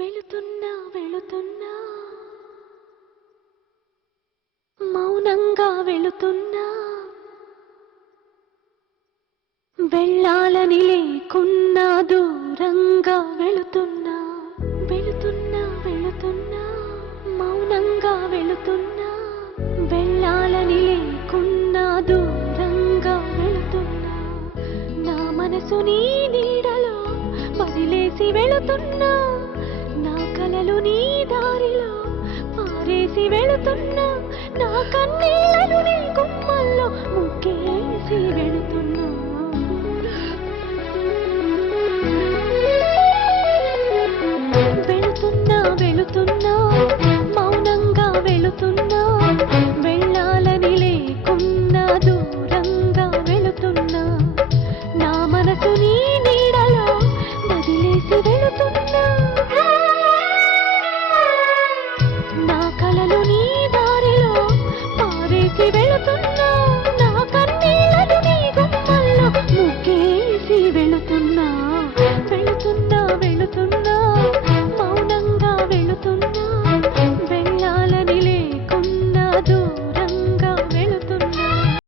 వెళుతున్నా వెళుతున్నా మౌనంగా వెళుతున్నా వెళ్ళాలని లేకున్నా దూరంగా వెళుతున్నా వెళుతున్నా వెళుతున్నా మౌనంగా వెళుతున్నా వెళ్ళాలని లేకున్నా దూరంగా వెళుతున్నా నా మనసు నీ నీడలో వదిలేసి వెళుతున్నా నా కలలు నీ దారిలో పారేసి వెళుతున్నా నా కన్నీళ్లను నీ గుమ్మల్లో ముక్కేసి వెళుతున్నా